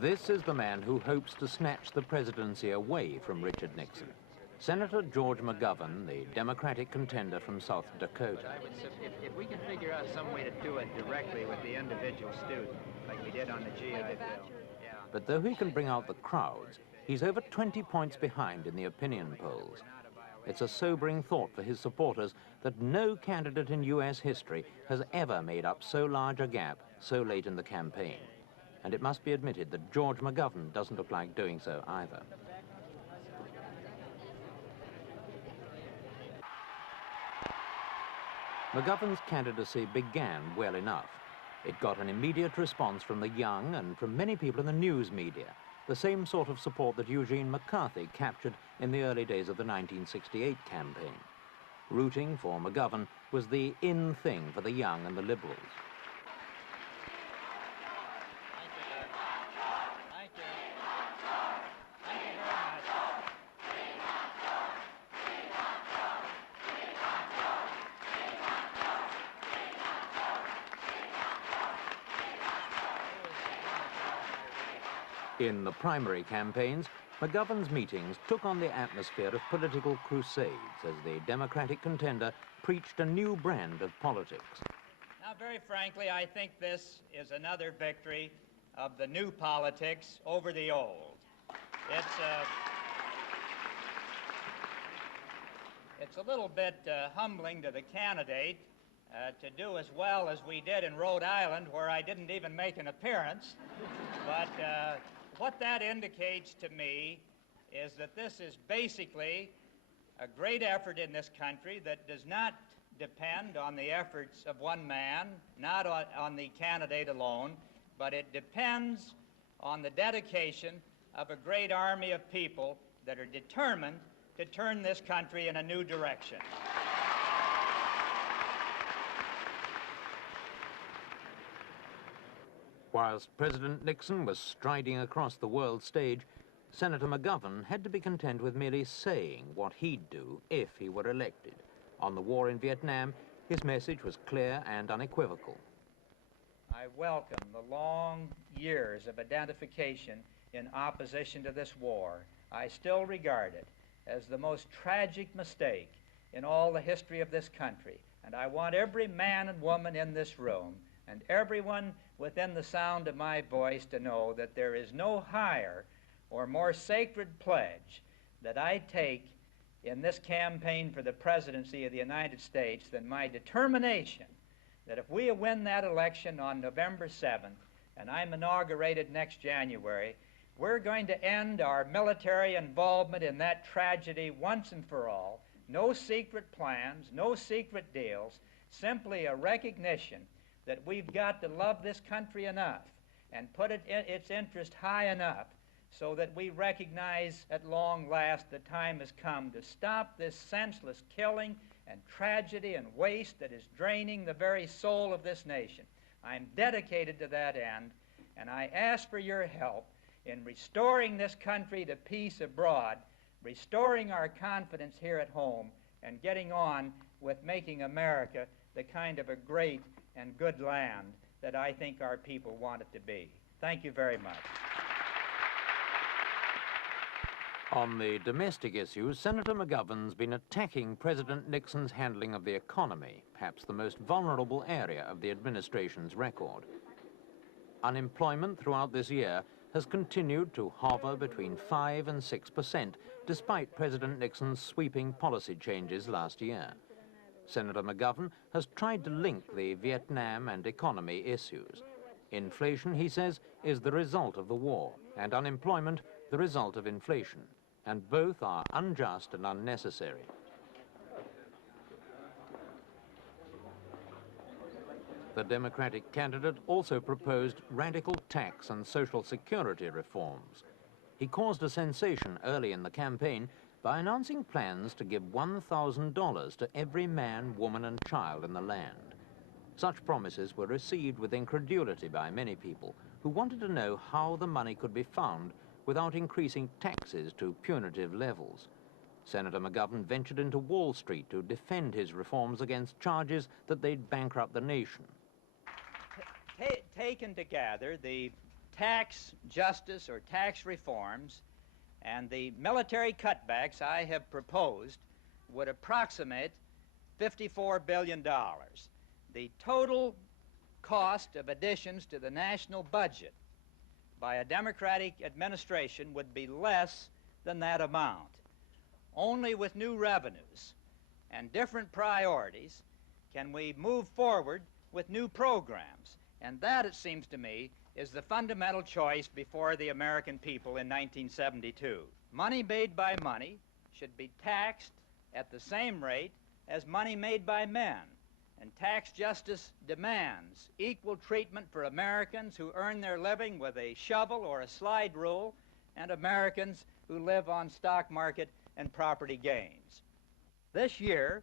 This is the man who hopes to snatch the presidency away from Richard Nixon. Senator George McGovern, the Democratic contender from South Dakota. I would say if we can figure out some way to do it directly with the individual student, like we did on the GI Bill. Yeah. But though he can bring out the crowds, he's over 20 points behind in the opinion polls. It's a sobering thought for his supporters that no candidate in U.S. history has ever made up so large a gap so late in the campaign. And it must be admitted that George McGovern doesn't look like doing so either. McGovern's candidacy began well enough. It got an immediate response from the young and from many people in the news media, the same sort of support that Eugene McCarthy captured in the early days of the 1968 campaign. Rooting for McGovern was the in thing for the young and the liberals. In the primary campaigns, McGovern's meetings took on the atmosphere of political crusades as the Democratic contender preached a new brand of politics. Now, very frankly, I think this is another victory of the new politics over the old. It's a little bit humbling to the candidate to do as well as we did in Rhode Island, where I didn't even make an appearance. But what that indicates to me is that this is basically a great effort in this country that does not depend on the efforts of one man, not on the candidate alone, but it depends on the dedication of a great army of people that are determined to turn this country in a new direction. Whilst President Nixon was striding across the world stage, Senator McGovern had to be content with merely saying what he'd do if he were elected. On the war in Vietnam, his message was clear and unequivocal. I welcome the long years of identification in opposition to this war. I still regard it as the most tragic mistake in all the history of this country, and I want every man and woman in this room and everyone within the sound of my voice to know that there is no higher or more sacred pledge that I take in this campaign for the presidency of the United States than my determination that if we win that election on November 7th and I'm inaugurated next January, we're going to end our military involvement in that tragedy once and for all. No secret plans, no secret deals, simply a recognition that we've got to love this country enough and put its interest high enough so that we recognize at long last the time has come to stop this senseless killing and tragedy and waste that is draining the very soul of this nation. I'm dedicated to that end, and I ask for your help in restoring this country to peace abroad, restoring our confidence here at home, and getting on with making America the kind of a great and good land that I think our people want it to be. Thank you very much. On the domestic issues, Senator McGovern's been attacking President Nixon's handling of the economy, perhaps the most vulnerable area of the administration's record. Unemployment throughout this year has continued to hover between 5 and 6%, despite President Nixon's sweeping policy changes last year. Senator McGovern has tried to link the Vietnam and economy issues. Inflation, he says, is the result of the war, and unemployment the result of inflation, and both are unjust and unnecessary. The Democratic candidate also proposed radical tax and Social Security reforms. He caused a sensation early in the campaign by announcing plans to give $1,000 to every man, woman, and child in the land. Such promises were received with incredulity by many people who wanted to know how the money could be found without increasing taxes to punitive levels. Senator McGovern ventured into Wall Street to defend his reforms against charges that they'd bankrupt the nation. Taken together, the tax justice or tax reforms and the military cutbacks I have proposed would approximate $54 billion. The total cost of additions to the national budget by a Democratic administration would be less than that amount. Only with new revenues and different priorities can we move forward with new programs. And that, it seems to me, is the fundamental choice before the American people in 1972. Money made by money should be taxed at the same rate as money made by men. And tax justice demands equal treatment for Americans who earn their living with a shovel or a slide rule and Americans who live on stock market and property gains. This year,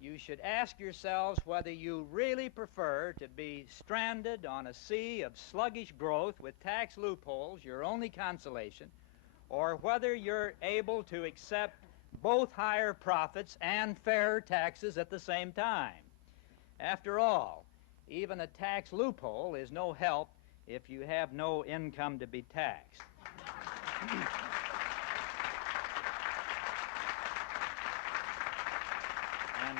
you should ask yourselves whether you really prefer to be stranded on a sea of sluggish growth with tax loopholes, your only consolation, or whether you're able to accept both higher profits and fairer taxes at the same time. After all, even a tax loophole is no help if you have no income to be taxed. And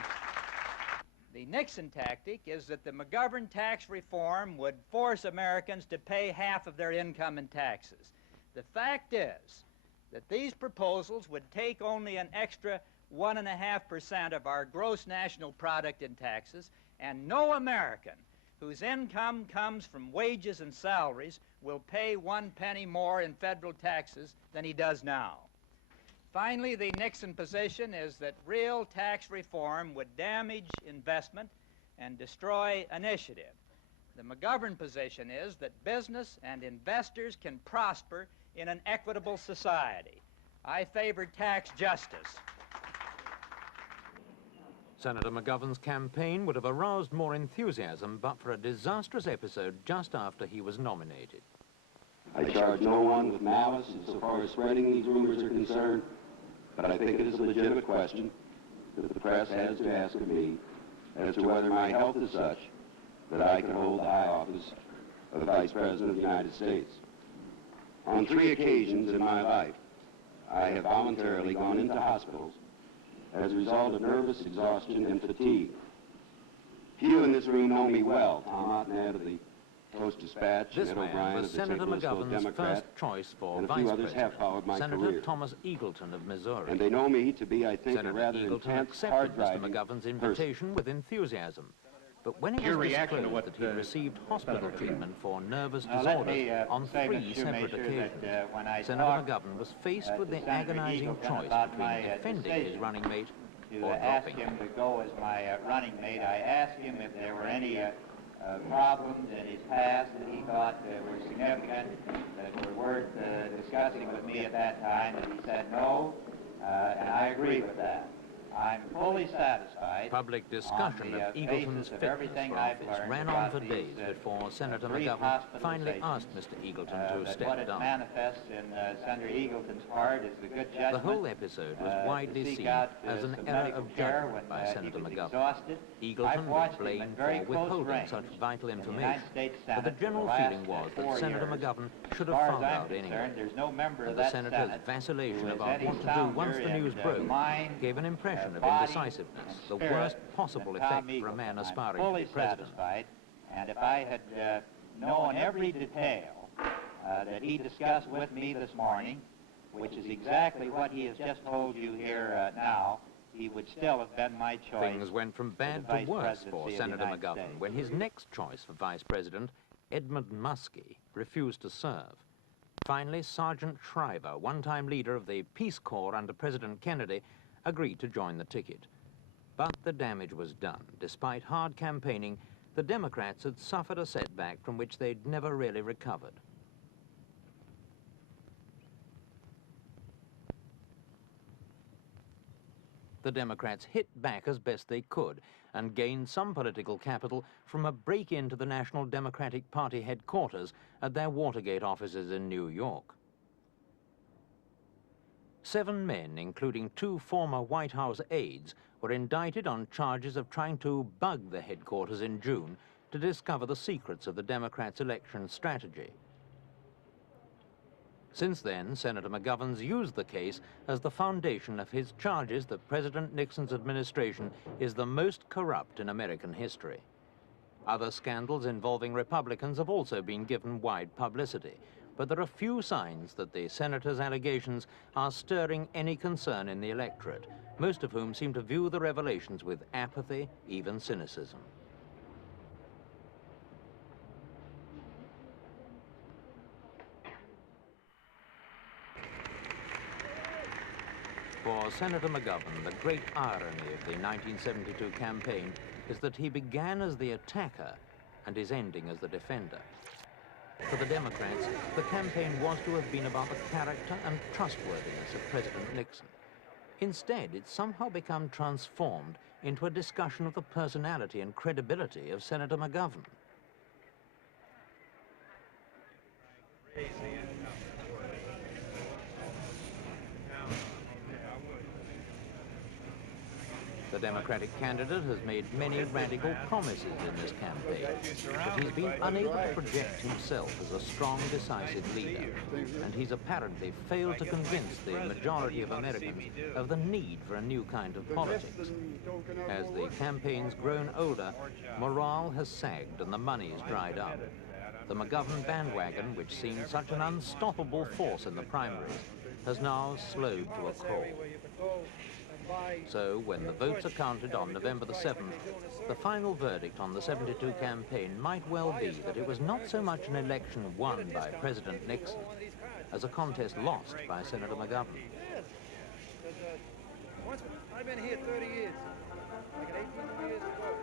the Nixon tactic is that the McGovern tax reform would force Americans to pay half of their income in taxes. The fact is that these proposals would take only an extra 1.5% of our gross national product in taxes, and no American whose income comes from wages and salaries will pay 1 penny more in federal taxes than he does now. Finally, the Nixon position is that real tax reform would damage investment and destroy initiative. The McGovern position is that business and investors can prosper in an equitable society. I favor tax justice. Senator McGovern's campaign would have aroused more enthusiasm but for a disastrous episode just after he was nominated. I charge no one with malice insofar as spreading these rumors are concerned, but I think it is a legitimate question that the press has to ask of me as to whether my health is such that I can hold the high office of the Vice President of the United States. On 3 occasions in my life, I have voluntarily gone into hospitals as a result of nervous exhaustion and fatigue. Few in this room know me well. Tom Ottenad of the Post-Dispatch, This Ed man O'Brien was of the St. Senator Louis McGovern's Democrat, first choice for and a vice few others have president, followed my Senator career. Thomas Eagleton of Missouri. And they know me to be, I think, a Senator rather Eagleton intense, accepted Mr. hard-driving McGovern's person. invitation with enthusiasm. But when it Your was reaction to disclosed what, that he received hospital treatment for nervous Let disorders me on say, 3 Mr. separate Shoemaker, occasions, that when I Senator talked McGovern was faced with the to Senator agonizing Eagleton choice about between my defending his decision running mate to or ask dropping him him. to go as my running mate, I asked him if there were any problems in his past that he thought were significant, that were worth discussing with me at that time, and he said no, and I agree with that. I'm fully satisfied. Public discussion of Eagleton's fitness for office ran on for days before Senator McGovern finally asked Mr. Eagleton to what it step down. manifests in Senator Eagleton's part is the good judgment. The whole episode was widely to seek seen out, as an some error medical of care judgment when, by he Senator was McGovern. exhausted. Eagleton I've was watched him blamed at very for close withholding range such vital in the information, United States but the Senate general for the feeling last, was that 4 Senator years. McGovern should As have far found as I'm out concerned, anyway. there's no member of And the that Senator's Senate vacillation who is about any what to do sounder once the in, news broke mind, gave an impression of body, indecisiveness, and the spirit worst possible than Tom effect for a man Eagleton. aspiring I'm to fully be president. satisfied, and if I had known every detail that he discussed with me this morning, which is exactly what he has just told you here now, he would still have been my choice. Things went from bad to Vice worse for Presidency of the Senator United McGovern States. when his next choice for vice president, Edmund Muskie, refused to serve. Finally, Sergeant Shriver, one-time leader of the Peace Corps under President Kennedy, agreed to join the ticket. But the damage was done. Despite hard campaigning, the Democrats had suffered a setback from which they'd never really recovered. The Democrats hit back as best they could and gained some political capital from a break-in to the National Democratic Party headquarters at their Watergate offices in New York. 7 men, including 2 former White House aides, were indicted on charges of trying to bug the headquarters in June to discover the secrets of the Democrats' election strategy. Since then, Senator McGovern's used the case as the foundation of his charges that President Nixon's administration is the most corrupt in American history. Other scandals involving Republicans have also been given wide publicity, but there are few signs that the senator's allegations are stirring any concern in the electorate, most of whom seem to view the revelations with apathy, even cynicism. For Senator McGovern, the great irony of the 1972 campaign is that he began as the attacker and is ending as the defender. For the Democrats, the campaign was to have been about the character and trustworthiness of President Nixon. Instead, it's somehow become transformed into a discussion of the personality and credibility of Senator McGovern. The Democratic candidate has made many radical promises in this campaign, but he's been unable to project himself as a strong, decisive leader, and he's apparently failed to convince the majority of Americans of the need for a new kind of politics. As the campaign's grown older, morale has sagged and the money's dried up. The McGovern bandwagon, which seemed such an unstoppable force in the primaries, has now slowed to a crawl. So, when the votes are counted on November the 7th, the final verdict on the 72 campaign might well be that it was not so much an election won by President Nixon as a contest lost by Senator McGovern. I've been here 30 years, like 18 years ago.